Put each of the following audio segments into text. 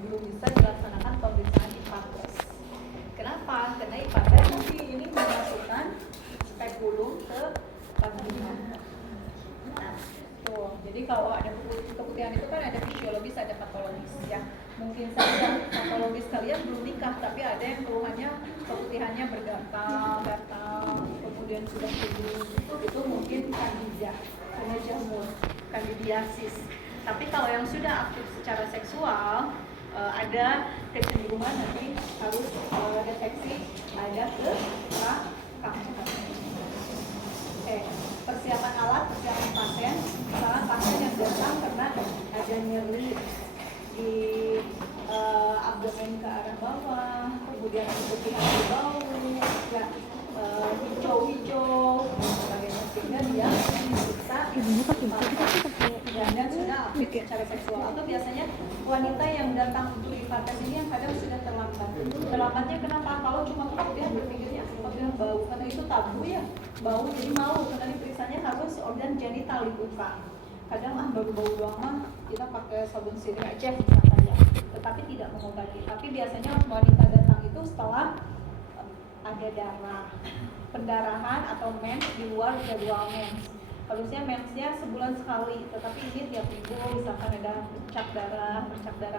belum bisa dilaksanakan pemeriksaan IPATES. Kenapa? Karena IPATES nanti ini memasukkan spekulum ke kandungan. Nah, tuh. Jadi kalau ada keputihan itu kan ada fisiologis, ada patologis ya. Mungkin saja patologis kalian belum nikah, tapi ada yang keluhannya keputihannya bergatal-gatal, kemudian sudah kuning, itu mungkin kandida, karena jamur, kandidiasis. Tapi kalau yang sudah aktif secara seksual, ada kecenderungan nanti harus deteksi ada ke persiapan alat, persiapan pasien. Misalnya pasien yang datang karena ada nyeri di abdomen ke arah bawah, kemudian keputihan di bau, ya, hijau-hijau, sebagainya, sehingga dia bisa dan sudah aktif secara seksual. Atau biasanya wanita yang datang untuk IPATES ini yang kadang sudah terlambat. Terlambatnya kenapa? Kalau cuma keputihan berpikirnya keputihan bau, karena itu tabu ya, bau jadi malu, karena diperiksanya harus organ genital dibuka. Kadang baru bau doang mah kita pakai sabun sirih aja misalkan ya, tetapi tidak mengobati. Tapi biasanya wanita datang itu setelah ada darah, pendarahan atau mens di luar jadwal mens. Harusnya mensnya sebulan sekali, tetapi ini tiap minggu misalkan ada bercak darah.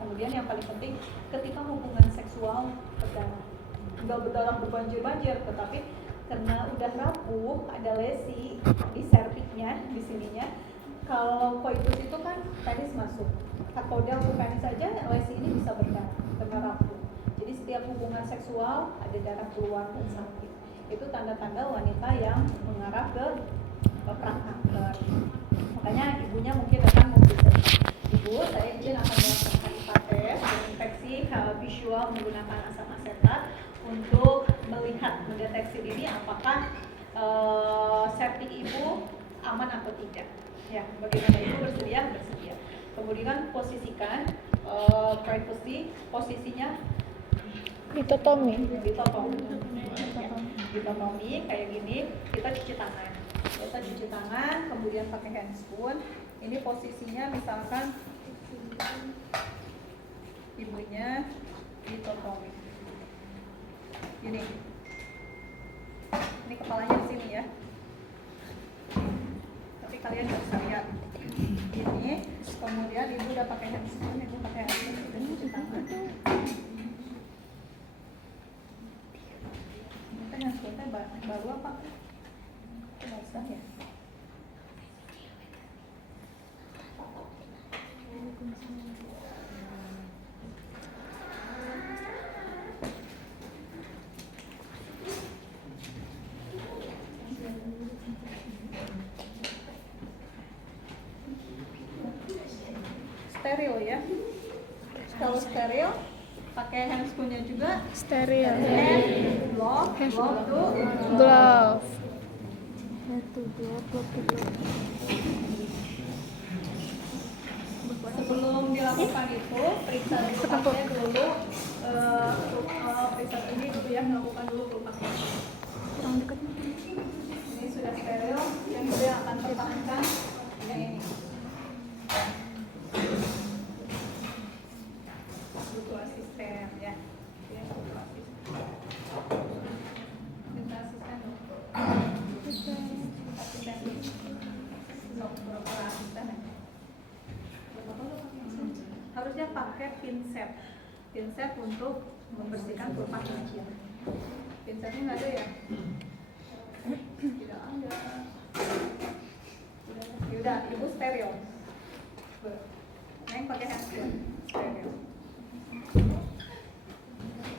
Kemudian yang paling penting ketika hubungan seksual berdarah, nggak berdarah berbanjir-banjir, tetapi karena udah rapuh, ada lesi di serviknya, di sininya. Kalau koitus itu kan penis masuk, katoda ke penis saja, lesi ini bisa berdarah karena rapuh. Jadi setiap hubungan seksual ada darah keluar dan sakit. Itu tanda-tanda wanita yang mengarah ke kanker. Makanya ibunya mungkin datang memberitahu, Ibu, saya izin akan melakukan IPATES infeksi visual menggunakan asam asetat untuk melihat, mendeteksi dini apakah septik ibu aman atau tidak. Ya, bagaimana ibu bersedia? Bersedia. Kemudian posisikan privacy, posisinya ditotomi kayak gini. Kita cuci tangan, kemudian pakai handspoon. Ini posisinya misalkan ibunya ditotomi gini, ini kepalanya di sini ya, tapi kalian nggak bisa lihat ini. Kemudian ibu udah pakai handspoon, udah cuci tangan. Handphone baru apa? Nggak usah ya. Steril ya. Kalau steril pakai handspoonnya juga steril. Glove sebelum dilakukan itu periksa pelupaknya dulu, periksa ini dulu ya, melakukan dulu pelupaknya. Ini sudah steril, yang itu yang akan pertahankan yang ini. Butuh asisten ya. Butuh asisten. Minta asisten dong. Harusnya pakai pinset untuk membersihkan kelopak kecil. Pinsetnya nggak ada ya? Tidak ada. Yaudah, ibu steril. Neng pakai handphone steril.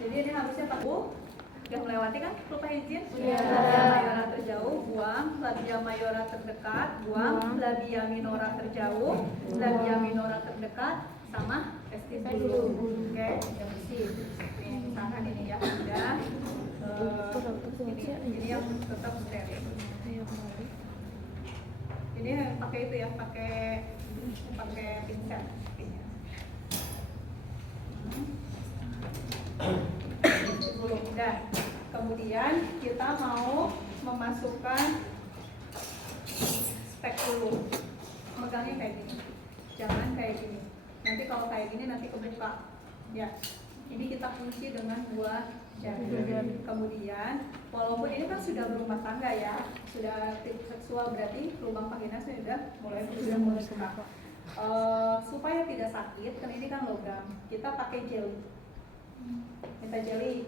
Jadi ini harusnya Pak Bu udah melewati kan lupa izin? Labia mayora terjauh, buang. Labia mayora terdekat, buang. Labia minora terjauh, labia minora terdekat, sama testis dulu. Oke, udah bersih. Ini misalkan ini ya udah. Ini yang tetap steril. Ini pakai itu ya, pakai pinset. Udah. Kemudian kita mau memasukkan spekulum. Megangnya kayak gini. Jangan kayak gini. Nanti kalau kayak gini nanti kebuka. Ya, ini kita kunci dengan 2 jari. Kemudian, walaupun ini kan sudah berumah tangga ya, sudah aktif seksual, berarti lubang vagina sudah mulai buka. Supaya tidak sakit, kan ini kan logam, kita pakai jelly. Minta jelly,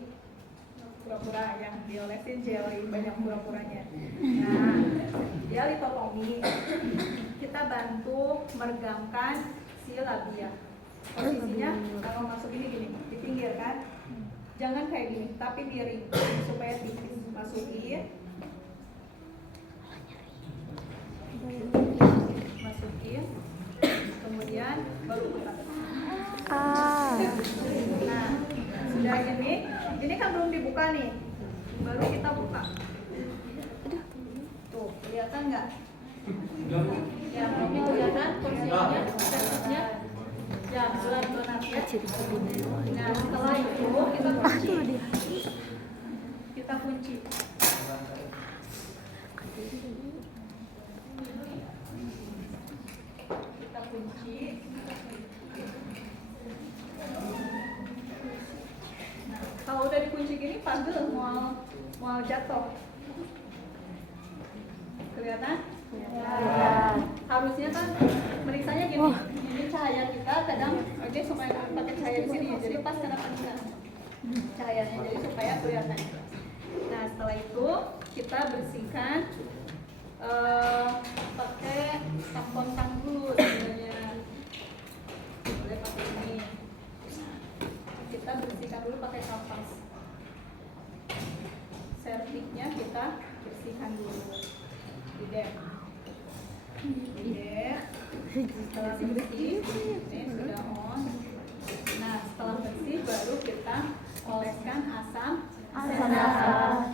pura-pura yang diolesin jelly, banyak pura-puranya. Nah, dia litotomi, kita bantu meregangkan si labia. Posisinya kalau masuk gini, di pinggir kan, jangan kayak gini, tapi miring supaya tipis. Masukin, kemudian baru buka. Nah, sudah ini kan belum dibuka nih, baru kita buka. Tuh, kelihatan nggak? Ya, ini kelihatan posisinya, teksturnya. Ya, bulan donatnya. Nah, setelah itu kita kunci. Kita kunci. Nah, kalau udah dikunci gini, pagel mau jatuh. Kelihatan? Ya. Harusnya kan meriksanya gini. Ini cahaya kita kadang oke supaya pakai cahaya di sini. Jadi pas kena penyinar cahayanya, jadi supaya kelihatan. Nah, setelah itu kita bersihkan pakai tampon dulu sebenarnya. Boleh pakai ini. Kita bersihkan dulu pakai kapas. Serviknya kita bersihkan dulu. Didek. Setelah bersih, ini sudah on. Nah, setelah bersih baru kita oleskan asam asetat mana?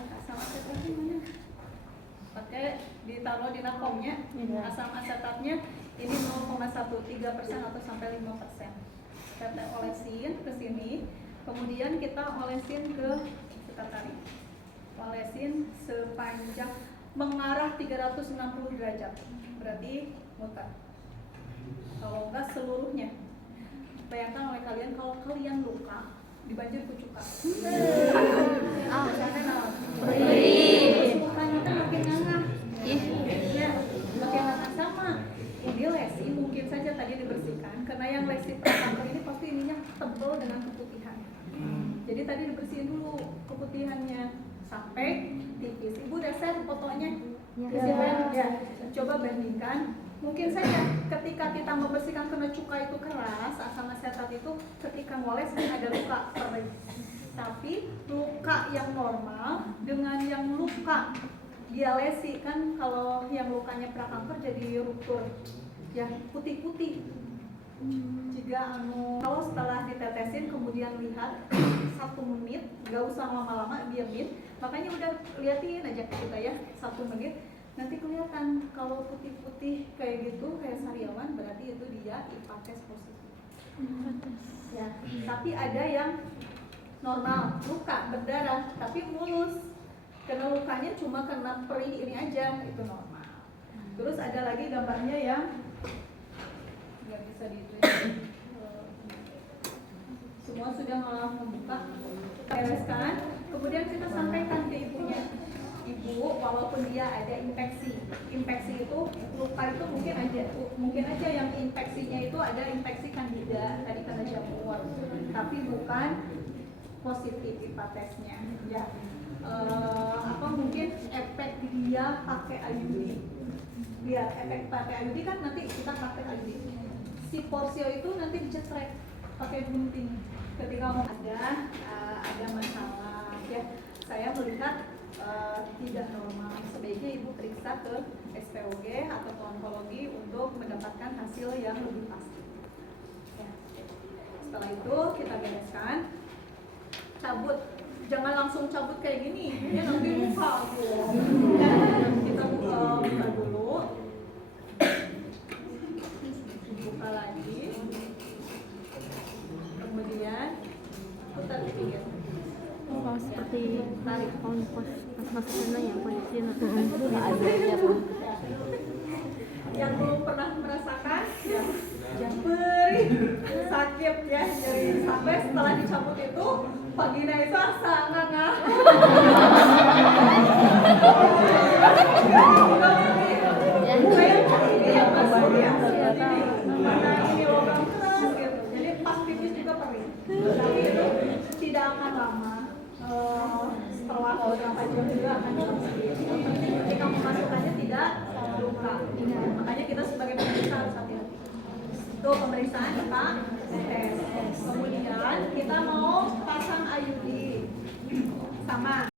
Pakai ditaruh di nakomnya. Asam asetatnya ini 0,13% atau sampai 5%. Kita olesin ke sini, kemudian kita olesin ke kita tarik. Olesin sepanjang mengarah 360 derajat. Berarti muter. Kalau enggak seluruhnya. Bayangkan oleh kalian kalau kalian luka di banjir kucukan. Mukanya kan makin ngangah. Ya, makin ngangah sama. Ini lesi mungkin saja tadi dibersihkan karena yang lesi kanker ini pasti ininya tebal dengan keputihan. Jadi tadi dibersihin dulu keputihannya sampai tipis. Ibu udah share fotonya? Ya. Coba bandingkan. Mungkin saja ketika kita membersihkan kena cuka itu keras, asam asetat itu ketika ngoles ada luka perih. Tapi luka yang normal dengan yang luka dia lesi kan, kalau yang lukanya prakanker jadi ruptur ya putih-putih. Jika kalau setelah ditetesin kemudian lihat 1 menit, gak usah lama-lama, diamin. Makanya udah liatin aja kita ya 1 menit. Nanti kelihatan kalau putih-putih kayak gitu, kayak sariawan, berarti itu dia IPATES positif. Ya, tapi ada yang normal, luka berdarah, tapi mulus. Karena lukanya cuma kena perih ini aja, itu normal. Terus ada lagi gambarnya yang nggak bisa diituin. Semua sudah membuka, kita bereskan. Kemudian kita sampaikan ke ibunya. Ibu, walaupun dia ada infeksi itu luka itu mungkin aja yang infeksinya itu ada infeksi candida tadi kena jamur, tapi bukan positif IPATESnya ya. Mungkin efek dia pakai IUD. Lihat efek pakai IUD kan nanti kita pakai IUD. Si porsio itu nanti dicetrek pakai gunting ketika mau ada masalah ya. Saya melihat tidak normal, sebaiknya ibu periksa ke SPOG atau ke onkologi untuk mendapatkan hasil yang lebih pasti ya. Setelah itu kita bereskan, cabut, jangan langsung cabut kayak gini ya, nanti buka kita buka dulu, buka lagi, kemudian putar di pinggir. Oh, seperti tarik pas masuk yang posisi yang belum pernah merasakan ya, perih, sakit skip ya, jadi sampai setelah dicabut itu vagina itu asa nganga. Kayak ini yang masuk ya, karena ini logam keras gitu. Jadi pas pipis juga perih. Tapi itu tidak akan lama. Setelah beberapa jam juga akan hilang sendiri. Yang penting ketika memasukkannya tidak luka. Makanya kita sebagai pemeriksa harus hati-hati. Itu pemeriksaan kita tes. Kemudian kita mau pasang IUD sama